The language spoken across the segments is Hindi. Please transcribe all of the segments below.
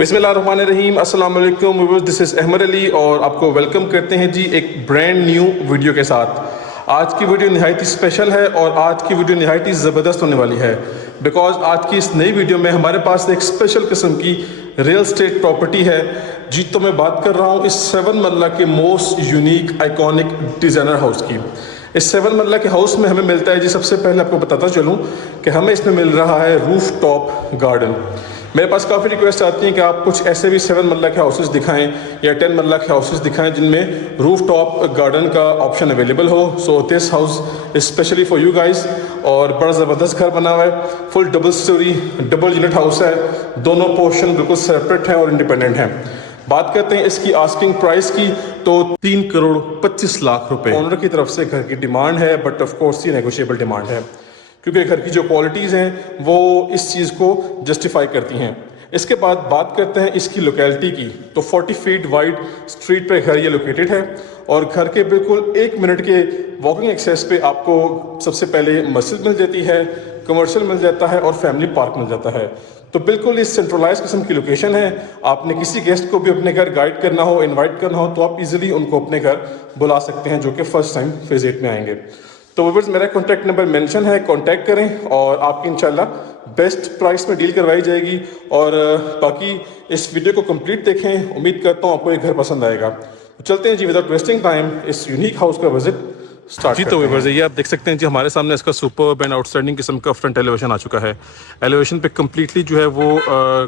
बिस्मिल्लाहिर्रहमानिर्रहीम, अस्सलाम वालेकुम viewers, this is Ahmed Ali और आपको वेलकम करते हैं जी एक ब्रांड न्यू वीडियो के साथ। आज की वीडियो नहायत ही स्पेशल है और आज की वीडियो नहायत ही ज़बरदस्त होने वाली है बिकॉज आज की इस नई वीडियो में हमारे पास एक स्पेशल किस्म की रियल स्टेट प्रॉपर्टी है जी। तो मैं बात कर रहा हूँ इस 7 मरला के most unique iconic designer house की। इस 7 मरला के हाउस में हमें मिलता है जी, सबसे पहले आपको बताता चलूँ कि हमें इसमें मिल रहा है रूफ टॉप गार्डन। मेरे पास काफ़ी रिक्वेस्ट आती हैं कि आप कुछ ऐसे भी 7 मरला के हाउसेस दिखाएं या 10 मरला के हाउसेस दिखाएं जिनमें रूफ टॉप गार्डन का ऑप्शन अवेलेबल हो। So this house specially for you guys और बड़ा ज़बरदस्त घर बना हुआ है, full double storey double unit house है। दोनों पोर्शन बिल्कुल सेपरेट हैं और इंडिपेंडेंट हैं। बात करते हैं इसकी आस्किंग प्राइस की, तो 3 करोड़ 25 लाख रुपए ओनर की तरफ से घर की डिमांड है, बट ऑफ कोर्स ये नेगोशिएबल डिमांड है क्योंकि घर की जो क्वालिटीज़ हैं वो इस चीज़ को जस्टिफाई करती हैं। इसके बाद बात करते हैं इसकी लोकेलिटी की, तो 40 फीट वाइड स्ट्रीट पे घर ये लोकेटेड है और घर के बिल्कुल 1 मिनट के वॉकिंग एक्सेस पे आपको सबसे पहले मस्जिद मिल जाती है, कमर्शियल मिल जाता है और फैमिली पार्क मिल जाता है। तो बिल्कुल इस सेंट्रलाइज किस्म की लोकेशन है। आपने किसी गेस्ट को भी अपने घर गाइड करना हो, इन्वाइट करना हो, तो आप इजीली उनको अपने घर बुला सकते हैं जो कि फर्स्ट टाइम विजिट में आएंगे। तो व्यूअर्स, मेरा कॉन्टैक्ट नंबर मेंशन है, कॉन्टैक्ट करें और आपकी इंशाल्लाह बेस्ट प्राइस में डील करवाई जाएगी। और बाकी इस वीडियो को कंप्लीट देखें, उम्मीद करता हूँ आपको ये घर पसंद आएगा। तो चलते हैं जी विदाउट वेस्टिंग टाइम इस यूनिक हाउस का विजिट स्टार्ट जी। तो व्यूअर्स, ये आप देख सकते हैं जी हमारे सामने इसका सुपर्ब एंड आउटस्टैंडिंग किस्म का फ्रंट एलिवेशन आ चुका है। एलिवेशन पे कम्प्लीटली जो है वो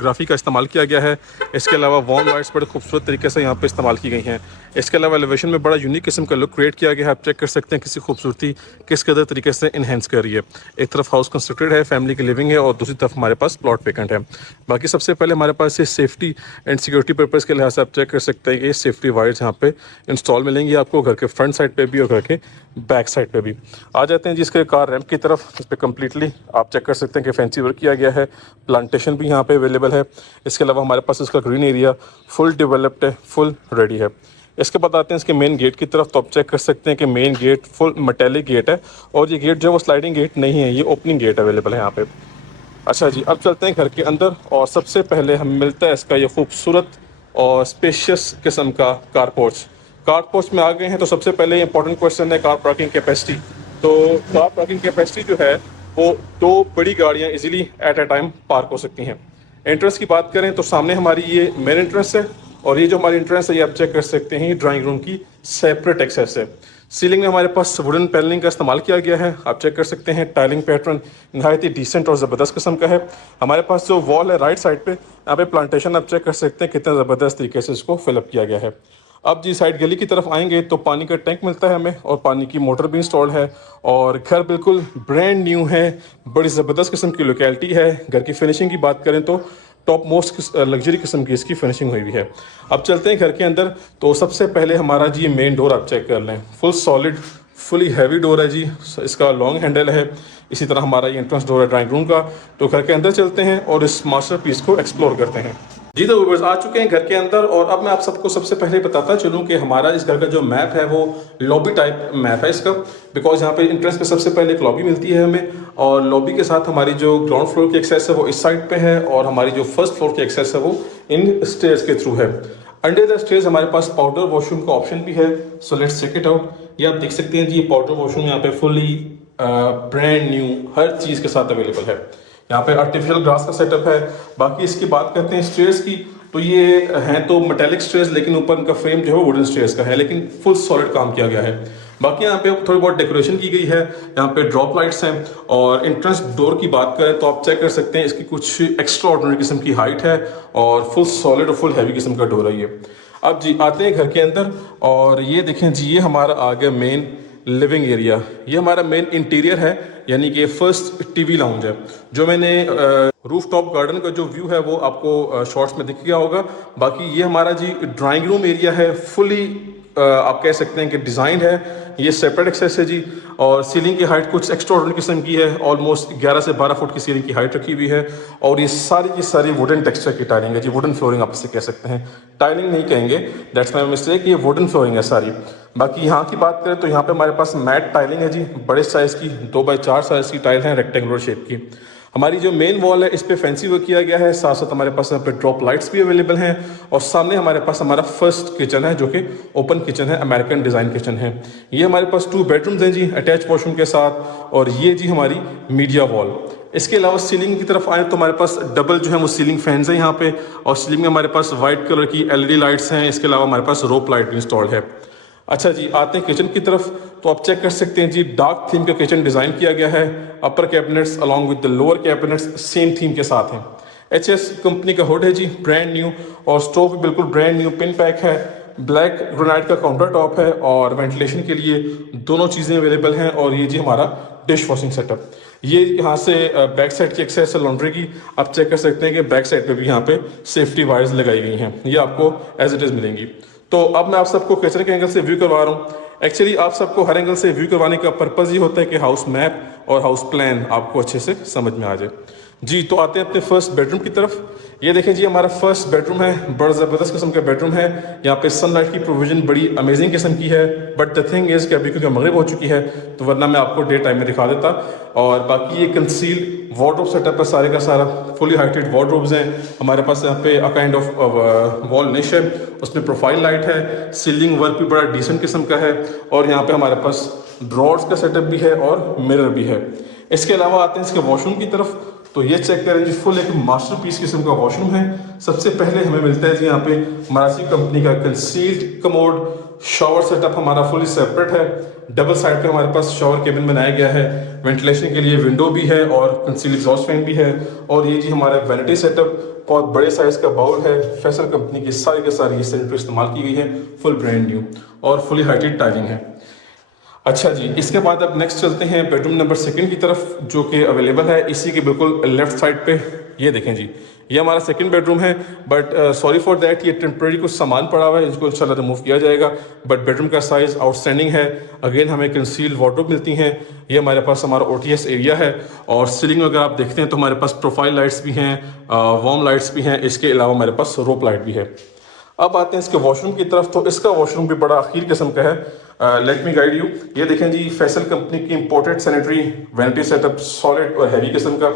ग्राफिक का इस्तेमाल किया गया है। इसके अलावा वॉर्म लाइट्स बड़े खूबसूरत तरीके से यहाँ पे इस्तेमाल की गई हैं। इसके अलावा एलिवेशन में बड़ा यूनिक किस्म का लुक क्रिएट किया गया है। आप चेक कर सकते हैं किसी खूबसूरती किस कदर तरीके से इन्हेंस कर रही है। एक तरफ हाउस कंस्ट्रक्टेड है, फैमिली की लिविंग है, और दूसरी तरफ हमारे पास प्लॉट वेकेंट है। बाकी सबसे पहले हमारे पास ये सेफ्टी एंड सिक्योरिटी पर्पज़ के लिहाज से आप चेक कर सकते हैं कि सेफ्टी वायर्स यहाँ पे इंस्टॉल मिलेंगी आपको घर के फ्रंट साइड पे भी और घर के बैक साइड पे भी। आ जाते हैं जिसके कार रैंप की तरफ, इस पर कम्प्लीटली आप चेक कर सकते हैं कि फैंसी वर्क किया गया है। प्लांटेशन भी यहाँ पे अवेलेबल है। इसके अलावा हमारे पास इसका ग्रीन एरिया फुल डेवलप्ड है, फुल रेडी है। इसके बाद आते हैं इसके मेन गेट की तरफ, तो आप चेक कर सकते हैं कि main gate full metallic gate है और ये गेट जो है वो स्लाइडिंग गेट नहीं है, ये ओपनिंग गेट अवेलेबल है यहाँ पे। अच्छा जी, अब चलते हैं घर के अंदर और सबसे पहले हमें मिलता है इसका ये खूबसूरत और स्पेशियस किस्म का कार पोर्च में आ गए हैं। तो सबसे पहले इंपॉर्टेंट क्वेश्चन है कार पार्किंग कैपेसिटी। तो कार पार्किंग कैपेसिटी जो है वो 2 बड़ी गाड़ियां easily at a time park हो सकती हैं। एंट्रेंस की बात करें तो सामने हमारी ये मेन एंट्रेंस है और ये जो हमारी एंट्रेंस है ये आप चेक कर सकते हैं, ड्राइंग रूम की सेपरेट एक्सेस है। सीलिंग में हमारे पास वुडन पैनलिंग का इस्तेमाल किया गया है। आप चेक कर सकते हैं टाइलिंग पैटर्न नहायत ही डिसेंट और ज़बरदस्त किस्म का है। हमारे पास जो वॉल है राइट साइड पे, यहाँ पे प्लांटेशन आप चेक कर सकते हैं कितना ज़बरदस्त तरीके से इसको फिलअप किया गया है। अब जी साइड गली की तरफ आएंगे तो पानी का टैंक मिलता है हमें और पानी की मोटर भी इंस्टॉल्ड है और घर बिल्कुल ब्रांड न्यू है। बड़ी ज़बरदस्त किस्म की लोकेलिटी है। घर की फिनिशिंग की बात करें तो टॉप मोस्ट लग्जरी किस्म की इसकी फिनिशिंग हुई हुई है। अब चलते हैं घर के अंदर, तो सबसे पहले हमारा जी ये मेन डोर आप चेक कर लें, full solid fully heavy door है जी। इसका लॉन्ग हैंडल है। इसी तरह हमारा ये एंट्रेंस डोर है ड्राइंग रूम का। तो घर के अंदर चलते हैं और इस मास्टरपीस को एक्सप्लोर करते हैं जी। तो व्यूअर्स, आ चुके हैं घर के अंदर और अब मैं आप सबको सबसे पहले बताता चलूं कि हमारा इस घर का जो मैप है वो लॉबी टाइप मैप है इसका, बिकॉज यहाँ पे एंट्रेंस पे सबसे पहले एक लॉबी मिलती है हमें और लॉबी के साथ हमारी जो ग्राउंड फ्लोर की एक्सेस है वो इस साइड पे है और हमारी जो फर्स्ट फ्लोर की एक्सेस है वो इन स्टेयर्स के थ्रू है। अंडर द स्टेयर्स हमारे पास पाउडर वॉशरूम का ऑप्शन भी है। So let's check it out. ये आप देख सकते हैं जी, ये पाउडर वॉशरूम यहाँ पे फुली ब्रांड न्यू हर चीज़ के साथ अवेलेबल है। यहाँ पे आर्टिफिशियल ग्रास का सेटअप है। बाकी इसकी बात करते हैं स्टेयर्स की, तो ये हैं तो मेटेलिक स्टेयर्स लेकिन ऊपर उनका फ्रेम जो है वो वुडन स्टेयर्स का है, लेकिन फुल सॉलिड काम किया गया है। बाकी यहाँ पे थोड़ी बहुत डेकोरेशन की गई है। यहाँ पे ड्रॉप लाइट्स हैं और एंट्रेंस डोर की बात करें तो आप चेक कर सकते हैं इसकी कुछ एक्स्ट्रा ऑर्डिनरी किस्म की हाइट है और फुल सॉलिड और फुल हैवी किस्म का डोर है ये। अब जी आते हैं घर के अंदर और ये देखें जी, ये हमारा आ गया मेन लिविंग एरिया। ये हमारा मेन इंटीरियर है, यानी कि फर्स्ट टीवी लाउंज है। जो मैंने रूफ टॉप गार्डन का जो व्यू है वो आपको शॉर्ट्स में दिख गया होगा। बाकी ये हमारा जी ड्राइंग रूम एरिया है, फुली आप कह सकते हैं कि डिज़ाइन है। ये सेपरेट एक्सेस है जी और सीलिंग की हाइट कुछ एक्स्ट्राऑर्डिनरी किस्म की है। ऑलमोस्ट 11 से 12 फुट की सीलिंग की हाइट रखी हुई है और ये सारी की सारी वुडन टेक्सचर की टाइलिंग है जी। वुडन फ्लोरिंग आप इसे कह सकते हैं, टाइलिंग नहीं कहेंगे, दैट्स माय मिस्टेक। ये वुडन फ्लोरिंग है सारी। बाकी यहाँ की बात करें तो यहाँ पे हमारे पास मैट टाइलिंग है जी, बड़े साइज़ की 2x4 साइज़ की टाइल है रेक्टेंगुलर शेप की। हमारी जो मेन वॉल है इस पे फैंसी वर्क किया गया है, साथ साथ हमारे पास यहाँ पे ड्रॉप लाइट्स भी अवेलेबल हैं और सामने हमारे पास हमारा फर्स्ट किचन है जो कि ओपन किचन है, अमेरिकन डिज़ाइन किचन है। ये हमारे पास 2 बेडरूम्स हैं जी अटैच वॉशरूम के साथ, और ये जी हमारी मीडिया वॉल। इसके अलावा सीलिंग की तरफ आए तो हमारे पास डबल जो है वो सीलिंग फैंस हैं यहाँ पे, और सीलिंग में हमारे पास वाइट कलर की LED लाइट्स हैं। इसके अलावा हमारे पास रोप लाइट भी इंस्टॉल्ड है। अच्छा जी, आते हैं किचन की तरफ, तो आप चेक कर सकते हैं जी डार्क थीम का किचन डिज़ाइन किया गया है। Upper cabinets along with the lower cabinets same theme के साथ हैं। HS कंपनी का हुड है जी, ब्रांड न्यू, और स्टोव भी बिल्कुल ब्रांड न्यू पिन पैक है। ब्लैक ग्रेनाइट का काउंटर टॉप है और वेंटिलेशन के लिए दोनों चीज़ें अवेलेबल हैं। और ये जी हमारा डिश वॉशिंग सेटअप, ये यहाँ से बैक साइड की एक्सेस है लॉन्ड्री की। आप चेक कर सकते हैं कि बैक साइड पे भी यहाँ पे सेफ्टी वायर्स लगाई गई हैं, ये आपको एज इट इज़ मिलेंगी। तो अब मैं आप सबको किचन के एंगल से व्यू करवा रहा हूँ। एक्चुअली आप सबको हर एंगल से व्यू करवाने का पर्पज़ ये होता है कि हाउस मैप और हाउस प्लान आपको अच्छे से समझ में आ जाए। जी, तो आते हैं अपने फर्स्ट बेडरूम की तरफ। ये देखें जी, हमारा फर्स्ट बेडरूम है, बड़ा ज़बरदस्त किस्म का बेडरूम है। यहाँ पे सनलाइट की प्रोविजन बड़ी अमेजिंग किस्म की है, बट द थिंग इज़ कि अभी क्योंकि मगरिब हो चुकी है तो वरना मैं आपको डे टाइम में दिखा देता। और बाकी ये कंसील्ड वार्डरोब सेटअप है, सारे का सारा फुली हाइटेड वार्डरोब्स हैं हमारे पास। यहाँ पे अ काइंड ऑफ वॉल निश है, उसमें प्रोफाइल लाइट है, सीलिंग वर्क भी बड़ा डिसेंट किस्म का है, और यहाँ पे हमारे पास ड्रॉर्स का सेटअप भी है और मिरर भी है। इसके अलावा आते हैं इसके वॉशरूम की तरफ, तो ये चेक करें जी, फुल एक मास्टरपीस किस्म का वॉशरूम है। सबसे पहले हमें मिलता है जी यहाँ पे मरासी कंपनी का कंसील्ड कमोड। शॉवर सेटअप हमारा फुली सेपरेट है, डबल साइड पे हमारे पास शॉवर केबिन बनाया गया है। वेंटिलेशन के लिए विंडो भी है और कंसील्ड एग्जॉस्ट फैन भी है। और ये जी हमारा वैनिटी सेटअप, बहुत बड़े साइज का बाउल है। फैसल कंपनी की सारी के सारी सैनिटरी इस्तेमाल की गई है, फुल ब्रांड न्यू, और फुली हाइटेड टाइलिंग है। अच्छा जी, इसके बाद अब नेक्स्ट चलते हैं बेडरूम नंबर 2 की तरफ, जो कि अवेलेबल है इसी के बिल्कुल लेफ्ट साइड पे। ये देखें जी, ये हमारा 2nd बेडरूम है, बट सॉरी फॉर दैट, ये टेम्प्रेरी कुछ सामान पड़ा हुआ है, इसको इंशाल्लाह रिमूव किया जाएगा। बट बेडरूम का साइज़ आउटस्टैंडिंग है। अगेन हमें कंसील्ड वार्डरोब मिलती हैं। ये हमारे पास हमारा OTS एरिया है, और सीलिंग में अगर आप देखते हैं तो हमारे पास प्रोफाइल लाइट्स भी हैं, वार्म लाइट्स भी हैं। इसके अलावा हमारे पास रोप लाइट भी है। अब आते हैं इसके वॉशरूम की तरफ, तो इसका वॉशरूम भी बड़ा आखिर किस्म का है। Let me guide you. ये देखें जी, फैसल कंपनी की imported sanitary vanity setup, solid और हैवी किस्म का।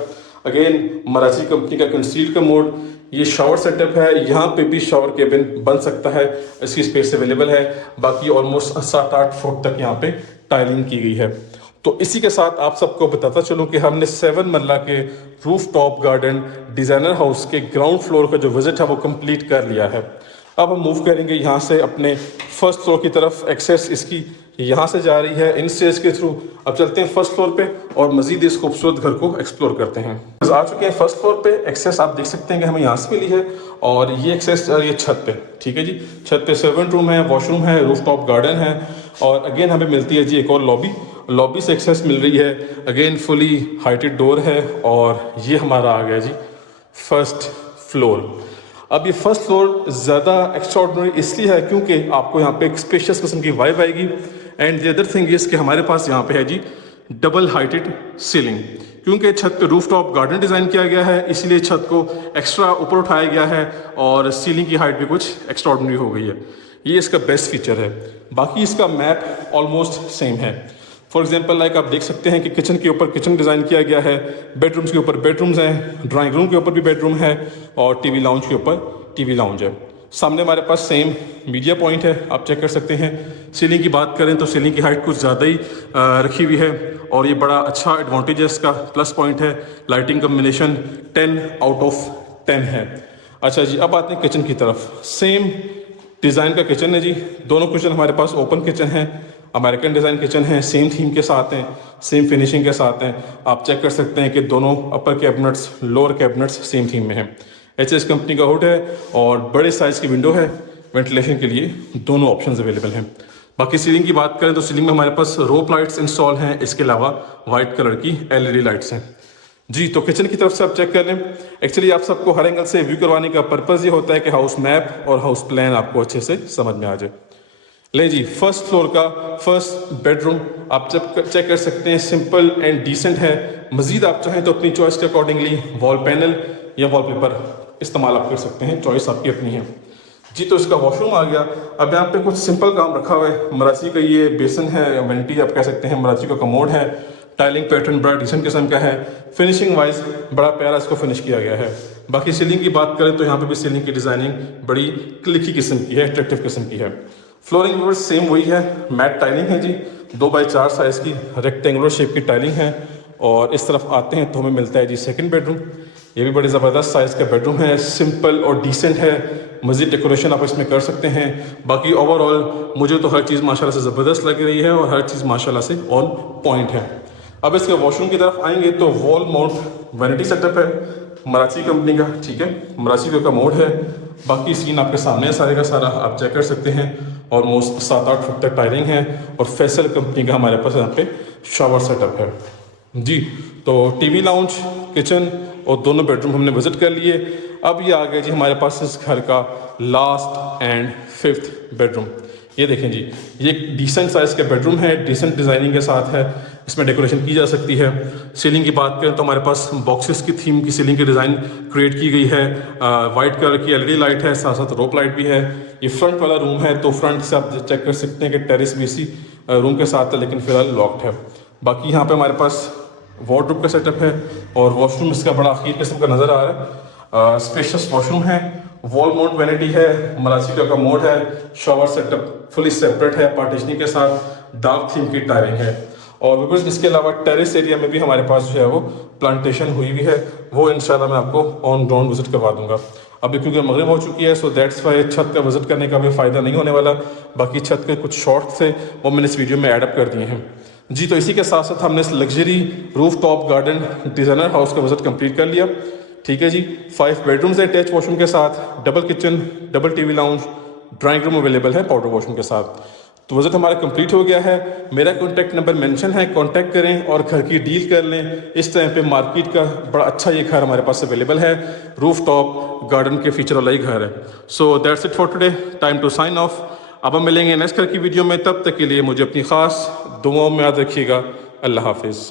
अगेन मरासी कंपनी का कंसील्ड कमोड। ये शॉवर सेटअप है, यहाँ पे भी शॉवर केबिन बन सकता है, इसकी स्पेस अवेलेबल है। बाकी ऑलमोस्ट 7-8 फुट तक यहाँ पे टाइलिंग की गई है। तो इसी के साथ आप सबको बताता चलूँ कि हमने 7 मरला के roof top garden designer house के ग्राउंड फ्लोर का जो विजिट है वो कंप्लीट कर लिया है। अब हम मूव करेंगे यहाँ से अपने फर्स्ट फ्लोर की तरफ। एक्सेस इसकी यहाँ से जा रही है इन स्टेज के थ्रू। अब चलते हैं फर्स्ट फ्लोर पे और मजीद इस खूबसूरत घर को एक्सप्लोर करते हैं। आ चुके हैं फर्स्ट फ्लोर पे। एक्सेस आप देख सकते हैं कि हमें यहाँ से मिली है, और ये एक्सेस ये छत पे, ठीक है जी। छत पे सर्वेंट रूम है, वॉशरूम है, रूफ टॉप गार्डन है, और अगेन हमें मिलती है जी एक और लॉबी से एक्सेस मिल रही है। अगेन फुली हाइटेड डोर है, और ये हमारा आ गया जी फर्स्ट फ्लोर। अब ये फर्स्ट फ्लोर ज़्यादा एक्स्ट्राऑर्डिनरी इसलिए है क्योंकि आपको यहाँ पे एक स्पेशियस किस्म की वाइब आएगी। And the other thing is कि हमारे पास यहाँ पे है जी डबल हाइटेड सीलिंग, क्योंकि छत पे रूफ टॉप गार्डन डिज़ाइन किया गया है, इसीलिए छत को एक्स्ट्रा ऊपर उठाया गया है, और सीलिंग की हाइट भी कुछ एक्स्ट्राऑर्डिनरी हो गई है। ये इसका बेस्ट फीचर है। बाकी इसका मैप ऑलमोस्ट सेम है। फॉर एग्जाम्पल लाइक आप देख सकते हैं कि किचन के ऊपर किचन डिज़ाइन किया गया है, बेडरूम्स के ऊपर बेडरूम्स हैं, ड्राइंग रूम के ऊपर भी बेडरूम है, और टीवी लाउंज के ऊपर टीवी लाउंज है। सामने हमारे पास सेम मीडिया पॉइंट है, आप चेक कर सकते हैं। सीलिंग की बात करें तो सीलिंग की हाइट कुछ ज़्यादा ही रखी हुई है, और ये बड़ा अच्छा एडवांटेज है, इसका प्लस पॉइंट है। लाइटिंग कम्बिनेशन 10 आउट ऑफ 10 है। अच्छा जी, अब आते हैं किचन की तरफ। सेम डिज़ाइन का किचन है जी, दोनों किचन हमारे पास ओपन किचन है, अमेरिकन डिज़ाइन किचन है, सेम थीम के साथ हैं, सेम फिनिशिंग के साथ हैं। आप चेक कर सकते हैं कि दोनों upper cabinets lower cabinets same theme में हैं। HS कंपनी का हुड है, और बड़े साइज़ की विंडो है, वेंटिलेशन के लिए दोनों ऑप्शंस अवेलेबल हैं। बाकी सीलिंग की बात करें तो सीलिंग में हमारे पास रोप लाइट्स इंस्टॉल हैं, इसके अलावा वाइट कलर की LED लाइट्स हैं जी। तो किचन की तरफ से आप चेक कर लें। एक्चुअली आप सबको हर एंगल से व्यू करवाने का पर्पज़ ये होता है कि हाउस मैप और हाउस प्लान आपको अच्छे से समझ में आ जाए। ले जी, फर्स्ट फ्लोर का फर्स्ट बेडरूम आप जब चेक कर सकते हैं, सिंपल एंड डिसेंट है। मजीद आप चाहें तो अपनी चॉइस के अकॉर्डिंगली वॉल पैनल या वॉलपेपर इस्तेमाल आप कर सकते हैं, चॉइस आपकी अपनी है जी। तो इसका वॉशरूम आ गया। अब यहाँ पे कुछ सिंपल काम रखा हुआ है। मरासी का ये बेसन है, वेंटी आप कह सकते हैं, मरासी का कमोड है, टाइलिंग पैटर्न बड़ा डिसेंट किस्म का है। फिनिशिंग वाइज बड़ा प्यारा इसको फिनिश किया गया है। बाकी सीलिंग की बात करें तो यहाँ पे भी सीलिंग की डिज़ाइनिंग बड़ी क्लिकी किस्म की है, अट्रैक्टिव किस्म की है। फ्लोरिंग व्यूअर्स सेम वही है, मैट टाइलिंग है जी, 2x4 साइज़ की रेक्टेंगुलर शेप की टाइलिंग है। और इस तरफ आते हैं तो हमें मिलता है जी सेकंड बेडरूम। ये भी बड़ी ज़बरदस्त साइज़ का बेडरूम है, सिंपल और डिसेंट है। मज़ीद डेकोरेशन आप इसमें कर सकते हैं। बाकी ओवरऑल मुझे तो हर चीज़ माशाल्लाह से ज़बरदस्त लग रही है और हर चीज़ माशाल्लाह से ऑन पॉइंट है। अब इसके वॉशरूम की तरफ आएंगे तो वॉल माउंट वैनिटी सेटअप है मराची कंपनी का, ठीक है, मराची का मोड है। बाकी सीन आपके सामने है सारे का सारा, आप चेक कर सकते हैं। ऑलमोस्ट 7-8 फुट तक टायरिंग है और फैसल कंपनी का हमारे पास यहाँ पे शावर सेटअप है जी। तो टीवी लाउंज, किचन और दोनों बेडरूम हमने विजिट कर लिए। अब ये आ गया जी हमारे पास इस घर का लास्ट एंड 5th बेडरूम। ये देखें जी, ये एक डिसेंट साइज़ का बेडरूम है, डिसेंट डिज़ाइनिंग के साथ है। इसमें डेकोरेशन की जा सकती है। सीलिंग की बात करें तो हमारे पास बॉक्सेस की थीम की सीलिंग की डिज़ाइन क्रिएट की गई है। वाइट कलर की एलईडी लाइट है, साथ साथ रोप लाइट भी है। ये फ्रंट वाला रूम है तो फ्रंट से आप चेक कर सकते हैं कि टेरेस भी इसी रूम के साथ है, लेकिन फ़िलहाल लॉक्ड है। बाकी यहाँ पे हमारे पास वार्डरोब का सेटअप है और वॉशरूम इसका बड़ा अखीर किस्म का नज़र आ रहा है। स्पेशियस वॉशरूम है, वॉल माउंट वैनिटी है, मरासी का मोड है, शावर सेटअप फुली सेपरेट है, पार्टीशनिंग के साथ डार्क थीम की टायरिंग है। और बिकॉज इसके अलावा टेरेस एरिया में भी हमारे पास जो है वो प्लांटेशन हुई हुई है, वो इंशाल्लाह मैं आपको ऑन ग्राउंड विजिट करवा दूंगा। अभी क्योंकि मगरिब हो चुकी है सो दैट्स वाई छत का विजिट करने का भी फ़ायदा नहीं होने वाला। बाकी छत के कुछ शॉर्ट्स थे वो मैंने इस वीडियो में एडअप कर दिए हैं जी। तो इसी के साथ साथ हमने इस luxury roof top garden designer house का विजिट कंप्लीट कर लिया, ठीक है जी। 5 बेडरूम्स है अटैच वॉशरूम के साथ, double kitchen, double TV lounge, drawing room available है पाउडर वॉशरूम के साथ। तो विजिट हमारा कंप्लीट हो गया है। मेरा कॉन्टैक्ट नंबर मेंशन है, कॉन्टैक्ट करें और घर की डील कर लें। इस टाइम पे मार्केट का बड़ा अच्छा ये घर हमारे पास अवेलेबल है, रूफ टॉप गार्डन के फीचर वाला ही घर है। So that's it for today, time to sign off. अब हम मिलेंगे नेक्स्ट घर की वीडियो में, तब तक के लिए मुझे अपनी ख़ास दुआओं में याद रखिएगा। अल्लाह हाफिज़।